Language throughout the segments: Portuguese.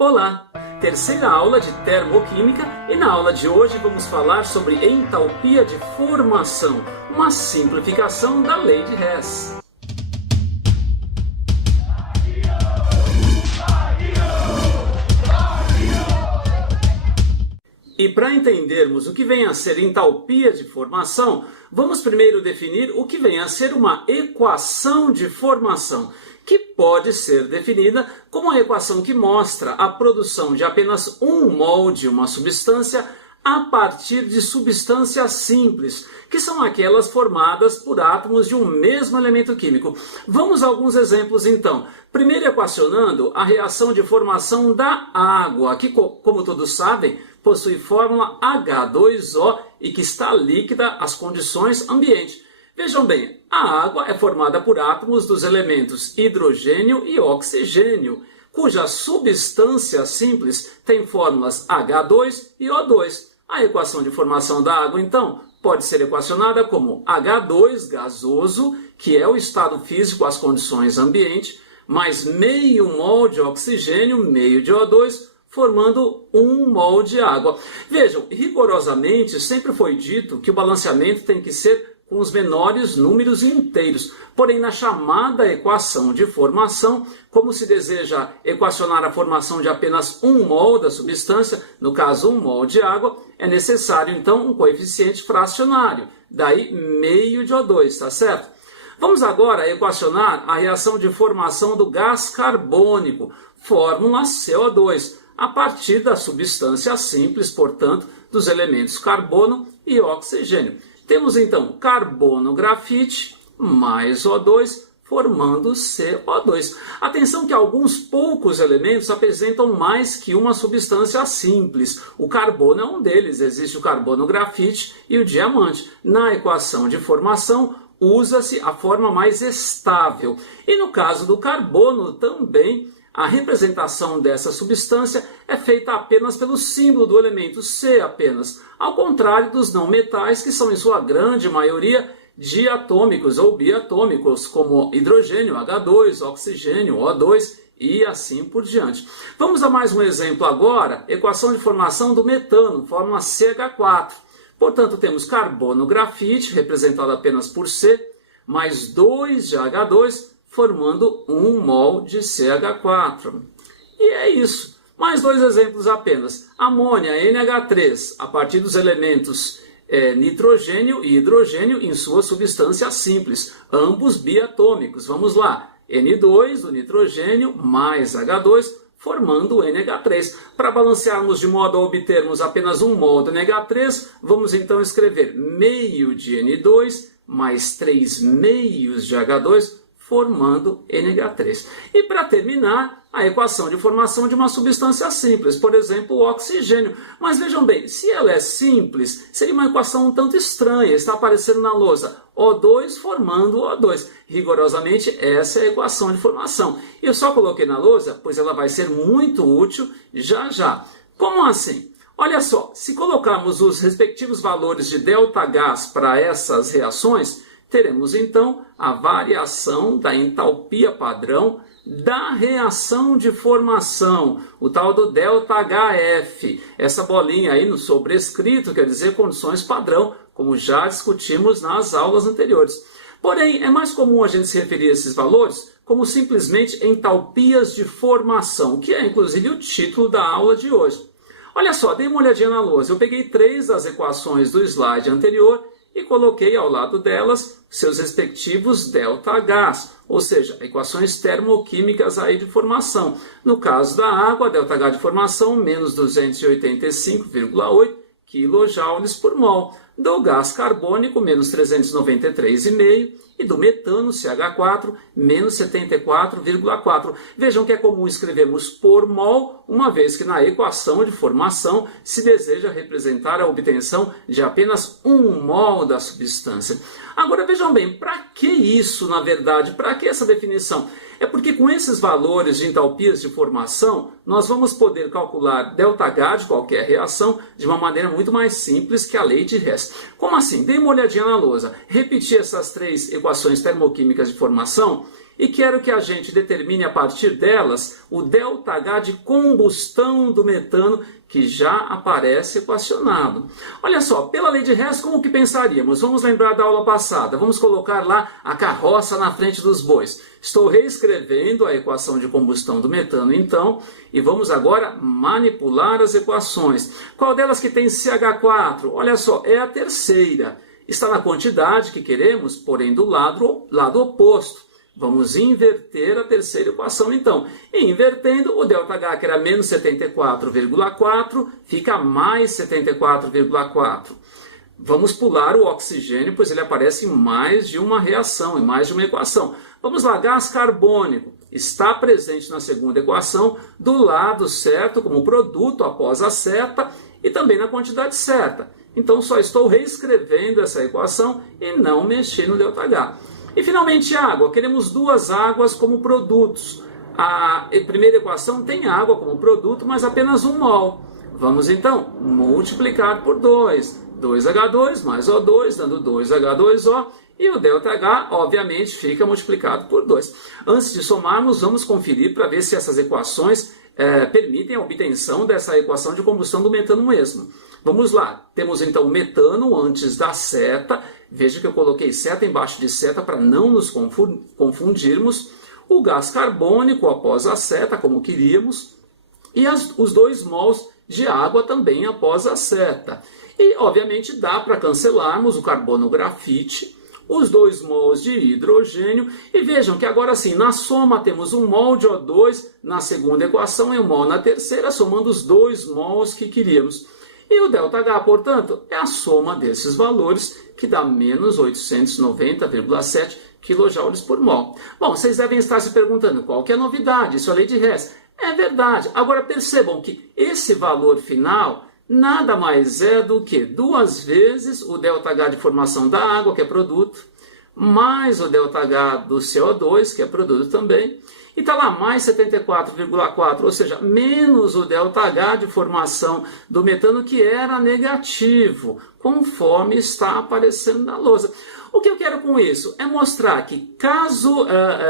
Olá! Terceira aula de termoquímica e na aula de hoje vamos falar sobre entalpia de formação, uma simplificação da lei de Hess. E para entendermos o que vem a ser entalpia de formação, vamos primeiro definir o que vem a ser uma equação de formação, que pode ser definida como a equação que mostra a produção de apenas um mol de uma substância a partir de substâncias simples, que são aquelas formadas por átomos de um mesmo elemento químico. Vamos a alguns exemplos então. Primeiro equacionando a reação de formação da água, que como todos sabem, possui fórmula H2O e que está líquida às condições ambiente. Vejam bem, a água é formada por átomos dos elementos hidrogênio e oxigênio, cuja substância simples tem fórmulas H2 e O2. A equação de formação da água, então, pode ser equacionada como H2 gasoso, que é o estado físico às condições ambiente, mais meio mol de oxigênio, meio de O2, formando 1 mol de água. Vejam, rigorosamente sempre foi dito que o balanceamento tem que ser com os menores números inteiros. Porém, na chamada equação de formação, como se deseja equacionar a formação de apenas 1 mol da substância, no caso 1 mol de água, é necessário então um coeficiente fracionário, daí meio de O2, tá certo? Vamos agora equacionar a reação de formação do gás carbônico, fórmula CO2, a partir da substância simples, portanto, dos elementos carbono e oxigênio. Temos então carbono grafite mais O2 formando CO2. Atenção que alguns poucos elementos apresentam mais que uma substância simples. O carbono é um deles, existe o carbono grafite e o diamante. Na equação de formação, usa-se a forma mais estável. E no caso do carbono também, a representação dessa substância é feita apenas pelo símbolo do elemento C apenas, ao contrário dos não metais, que são em sua grande maioria diatômicos ou biatômicos, como hidrogênio, H2, oxigênio, O2 e assim por diante. Vamos a mais um exemplo agora, equação de formação do metano, fórmula CH4. Portanto, temos carbono grafite, representado apenas por C, mais 2 de H2, formando 1 mol de CH4. E é isso. Mais dois exemplos apenas. Amônia, NH3, a partir dos elementos nitrogênio e hidrogênio em sua substância simples, ambos biatômicos. Vamos lá. N2 do nitrogênio mais H2, formando o NH3. Para balancearmos de modo a obtermos apenas 1 mol do NH3, vamos então escrever meio de N2 mais 3 meios de H2, formando NH3. E para terminar, a equação de formação de uma substância simples, por exemplo, o oxigênio. Mas vejam bem, se ela é simples, seria uma equação um tanto estranha, está aparecendo na lousa, O2 formando O2. Rigorosamente, essa é a equação de formação. Eu só coloquei na lousa, pois ela vai ser muito útil já já. Como assim? Olha só, se colocarmos os respectivos valores de ΔH para essas reações, teremos então a variação da entalpia padrão da reação de formação, o tal do ΔHF. Essa bolinha aí no sobrescrito quer dizer condições padrão, como já discutimos nas aulas anteriores. Porém, é mais comum a gente se referir a esses valores como simplesmente entalpias de formação, que é inclusive o título da aula de hoje. Olha só, dei uma olhadinha na lousa. Eu peguei 3 das equações do slide anterior e coloquei ao lado delas seus respectivos ΔH, ou seja, equações termoquímicas aí de formação. No caso da água, ΔH de formação, menos 285,8 kJ por mol. Do gás carbônico, menos 393,5, e do metano, CH4, menos 74,4. Vejam que é comum escrevermos por mol, uma vez que na equação de formação se deseja representar a obtenção de apenas 1 mol da substância. Agora vejam bem, para que isso na verdade? Para que essa definição? É porque com esses valores de entalpias de formação, nós vamos poder calcular ΔH de qualquer reação de uma maneira muito mais simples que a lei de Hess. Como assim? Dê uma olhadinha na lousa. Repetir essas 3 equações termoquímicas de formação e quero que a gente determine a partir delas o ΔH de combustão do metano que já aparece equacionado. Olha só, pela lei de Hess, como que pensaríamos? Vamos lembrar da aula passada, vamos colocar lá a carroça na frente dos bois. Estou reescrevendo a equação de combustão do metano, então, e vamos agora manipular as equações. Qual delas que tem CH4? Olha só, é a terceira. Está na quantidade que queremos, porém do lado oposto. Vamos inverter a terceira equação, então. E invertendo, o ΔH, que era menos 74,4, fica mais 74,4. Vamos pular o oxigênio, pois ele aparece em mais de uma reação, em mais de uma equação. Vamos lá, gás carbônico. Está presente na segunda equação, do lado certo, como produto após a seta, e também na quantidade certa. Então, só estou reescrevendo essa equação e não mexer no ΔH. E, finalmente, água. Queremos duas águas como produtos. A primeira equação tem água como produto, mas apenas 1 mol. Vamos, então, multiplicar por 2. 2H2 mais O2, dando 2H2O. E o ΔH, obviamente, fica multiplicado por 2. Antes de somarmos, vamos conferir para ver se essas equações permitem a obtenção dessa equação de combustão do metano mesmo. Vamos lá, temos então o metano antes da seta. Veja que eu coloquei seta embaixo de seta para não nos confundirmos. O gás carbônico após a seta, como queríamos. E os 2 mols de água também após a seta. E, obviamente, dá para cancelarmos o carbono grafite, os 2 mols de hidrogênio. E vejam que agora sim, na soma temos 1 mol de O2 na segunda equação e 1 mol na terceira, somando os 2 mols que queríamos. E o ΔH, portanto, é a soma desses valores, que dá menos 890,7 kJ por mol. Bom, vocês devem estar se perguntando qual que é a novidade, isso é a lei de Hess. É verdade. Agora percebam que esse valor final nada mais é do que 2 vezes o ΔH de formação da água, que é produto, mais o ΔH do CO2, que é produto também, e está lá mais 74,4, ou seja, menos o ΔH de formação do metano, que era negativo, conforme está aparecendo na lousa. O que eu quero com isso? É mostrar que caso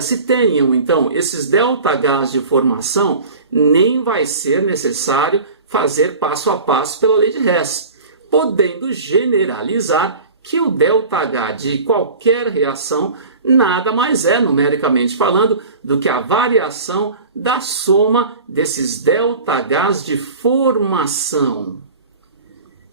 se tenham, então, esses ΔHs de formação, nem vai ser necessário fazer passo a passo pela lei de Hess, podendo generalizar que o ΔH de qualquer reação nada mais é, numericamente falando, do que a variação da soma desses ΔHs de formação.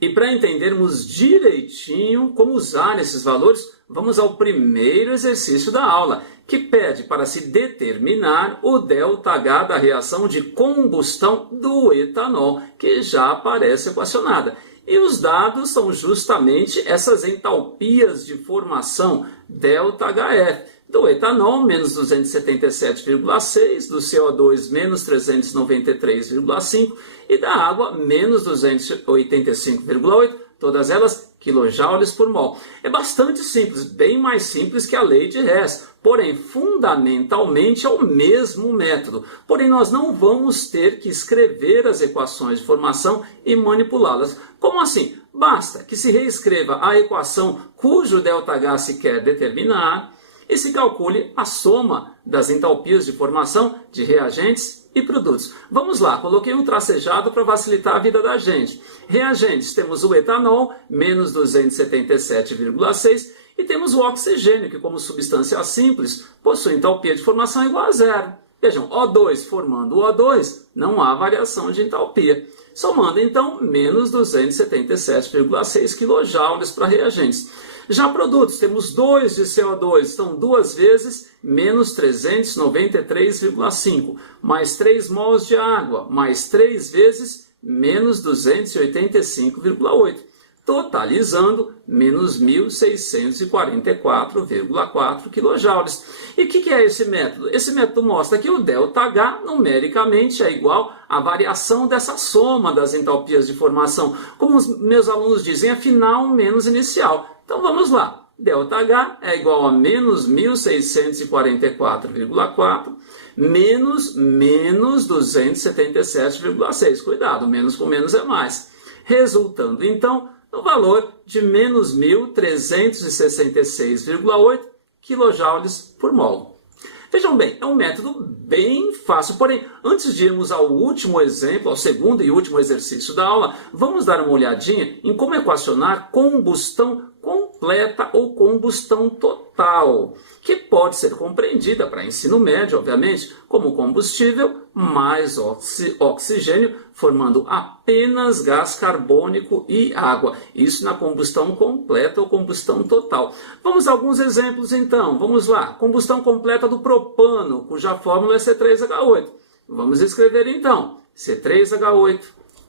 E para entendermos direitinho como usar esses valores, vamos ao primeiro exercício da aula, que pede para se determinar o ΔH da reação de combustão do etanol, que já aparece equacionada. E os dados são justamente essas entalpias de formação ΔHF. Do etanol, menos 277,6, do CO2, menos 393,5 e da água, menos 285,8, todas elas quilojoules por mol. É bastante simples, bem mais simples que a lei de Hess, porém, fundamentalmente é o mesmo método. Porém, nós não vamos ter que escrever as equações de formação e manipulá-las. Como assim? Basta que se reescreva a equação cujo ΔH se quer determinar e se calcule a soma das entalpias de formação de reagentes e produtos. Vamos lá, coloquei um tracejado para facilitar a vida da gente. Reagentes, temos o etanol, menos 277,6, e temos o oxigênio, que como substância simples, possui entalpia de formação igual a 0. Vejam, O2 formando o O2, não há variação de entalpia. Somando, então, menos 277,6 kJ para reagentes. Já produtos, temos 2 de CO2, então 2 vezes menos 393,5, mais 3 mols de água, mais 3 vezes menos 285,8, totalizando menos 1.644,4 kJ. E o que é esse método? Esse método mostra que o ΔH numericamente é igual à variação dessa soma das entalpias de formação. Como os meus alunos dizem, é final menos inicial. Então vamos lá, ΔH é igual a menos 1.644,4 menos 277,6. Cuidado, menos com menos é mais. Resultando então no valor de menos 1.366,8 kJ por mol. Vejam bem, é um método bem fácil, porém, antes de irmos ao último exemplo, ao segundo e último exercício da aula, vamos dar uma olhadinha em como equacionar combustão completa ou combustão total, que pode ser compreendida para ensino médio, obviamente, como combustível mais oxigênio, formando apenas gás carbônico e água. Isso na combustão completa ou combustão total. Vamos a alguns exemplos então. Vamos lá. Combustão completa do propano, cuja fórmula é C3H8. Vamos escrever então C3H8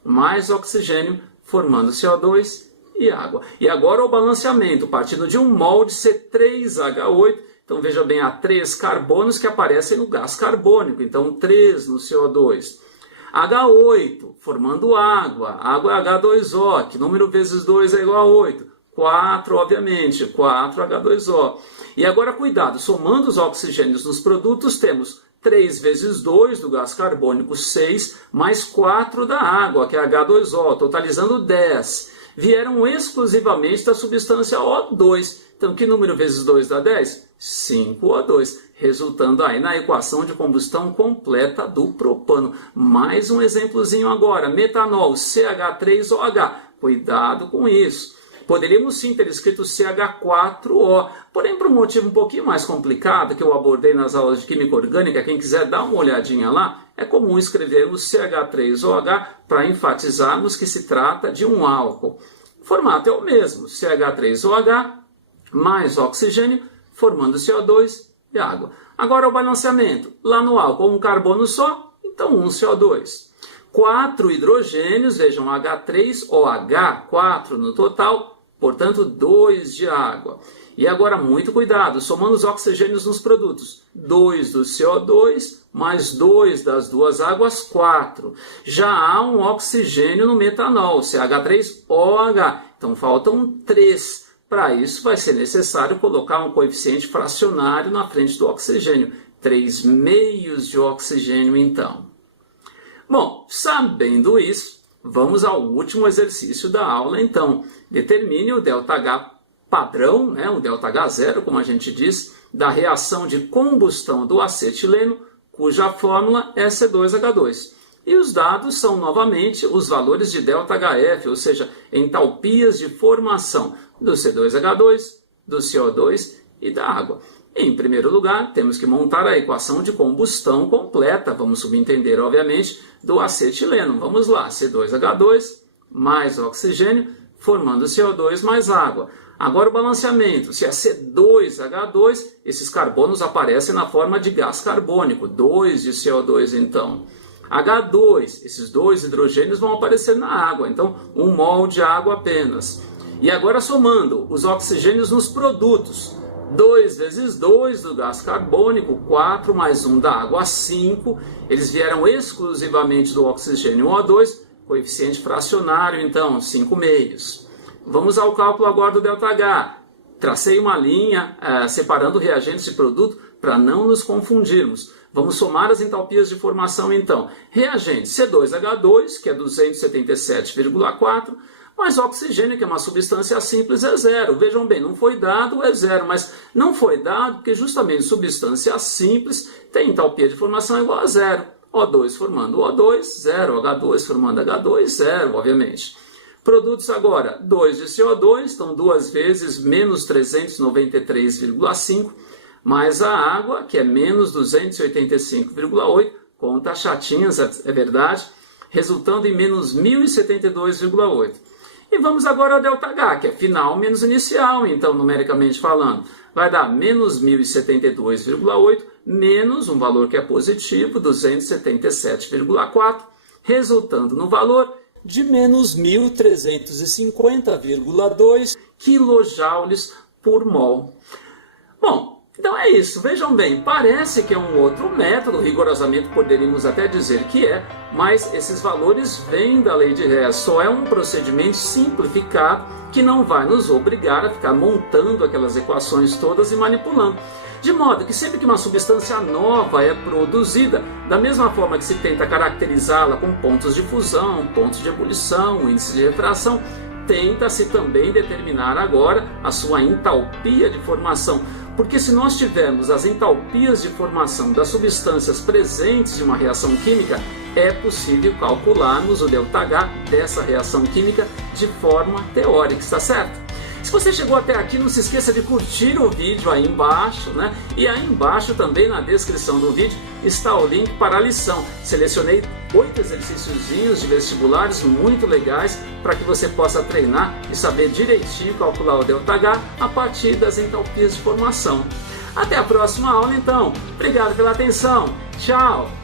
mais oxigênio, formando CO2 e água. E agora o balanceamento, partindo de um mol de C3H8. Então veja bem, há 3 carbonos que aparecem no gás carbônico, então 3 no CO2. H8, formando água. Água é H2O, que número vezes 2 é igual a 8. 4, obviamente, 4H2O. E agora cuidado, somando os oxigênios nos produtos, temos 3 vezes 2 do gás carbônico, 6, mais 4 da água, que é H2O, totalizando 10. Vieram exclusivamente da substância O2. Então, que número vezes 2 dá 10? 5O2, resultando aí na equação de combustão completa do propano. Mais um exemplozinho agora, metanol, CH3OH. Cuidado com isso. Poderíamos sim ter escrito CH4O, porém por um motivo um pouquinho mais complicado, que eu abordei nas aulas de Química Orgânica, quem quiser dar uma olhadinha lá, é comum escrevermos CH3OH para enfatizarmos que se trata de um álcool. O formato é o mesmo, CH3OH mais oxigênio, formando CO2 e água. Agora o balanceamento. Lá no álcool, um carbono só, então um CO2. 4 hidrogênios, vejam, H3OH, 4 no total, portanto 2 de água. E agora muito cuidado, somando os oxigênios nos produtos. 2 do CO2 mais 2 das duas águas, 4. Já há um oxigênio no metanol, CH3OH, então faltam 3. Para isso, vai ser necessário colocar um coeficiente fracionário na frente do oxigênio. 3 meios de oxigênio, então. Bom, sabendo isso, vamos ao último exercício da aula, então. Determine o ΔH padrão, o ΔH0, como a gente diz, da reação de combustão do acetileno, cuja fórmula é C2H2. E os dados são, novamente, os valores de ΔHF, ou seja, entalpias de formação do C2H2, do CO2 e da água. Em primeiro lugar, temos que montar a equação de combustão completa, vamos subentender, obviamente, do acetileno. Vamos lá, C2H2 mais oxigênio, formando CO2 mais água. Agora o balanceamento, se é C2H2, esses carbonos aparecem na forma de gás carbônico, 2 de CO2 então. H2, esses 2 hidrogênios vão aparecer na água, então 1 mol de água apenas. E agora somando os oxigênios nos produtos, 2 vezes 2 do gás carbônico, 4 mais 1 da água, 5. Eles vieram exclusivamente do oxigênio O2, coeficiente fracionário, então, 5 meios. Vamos ao cálculo agora do ΔH. Tracei uma linha separando reagentes e produto para não nos confundirmos. Vamos somar as entalpias de formação, então. Reagente C2H2, que é 277,4, mais oxigênio, que é uma substância simples, é 0. Vejam bem, não foi dado, é 0, mas não foi dado porque justamente substância simples tem entalpia de formação igual a 0. O2 formando O2, 0. H2 formando H2, 0, obviamente. Produtos agora, 2 de CO2, então 2 vezes menos 393,5, mais a água, que é menos 285,8, contas chatinhas, é verdade, resultando em menos 1072,8. E vamos agora ao ΔH, que é final menos inicial, então, numericamente falando. Vai dar menos 1072,8, menos um valor que é positivo, 277,4, resultando no valor de menos 1.350,2 quilojoules por mol. Bom, então é isso. Vejam bem, parece que é um outro método, rigorosamente poderíamos até dizer que é, mas esses valores vêm da lei de Hess. Só é um procedimento simplificado que não vai nos obrigar a ficar montando aquelas equações todas e manipulando. De modo que sempre que uma substância nova é produzida, da mesma forma que se tenta caracterizá-la com pontos de fusão, pontos de ebulição, índice de refração, tenta-se também determinar agora a sua entalpia de formação, Porque se nós tivermos as entalpias de formação das substâncias presentes em uma reação química, é possível calcularmos o ΔH dessa reação química de forma teórica, está certo? Se você chegou até aqui, não se esqueça de curtir o vídeo aí embaixo, né? E aí embaixo também na descrição do vídeo está o link para a lição. Selecionei 8 exercíciozinhos de vestibulares muito legais para que você possa treinar e saber direitinho calcular o ΔH a partir das entalpias de formação. Até a próxima aula então. Obrigado pela atenção. Tchau!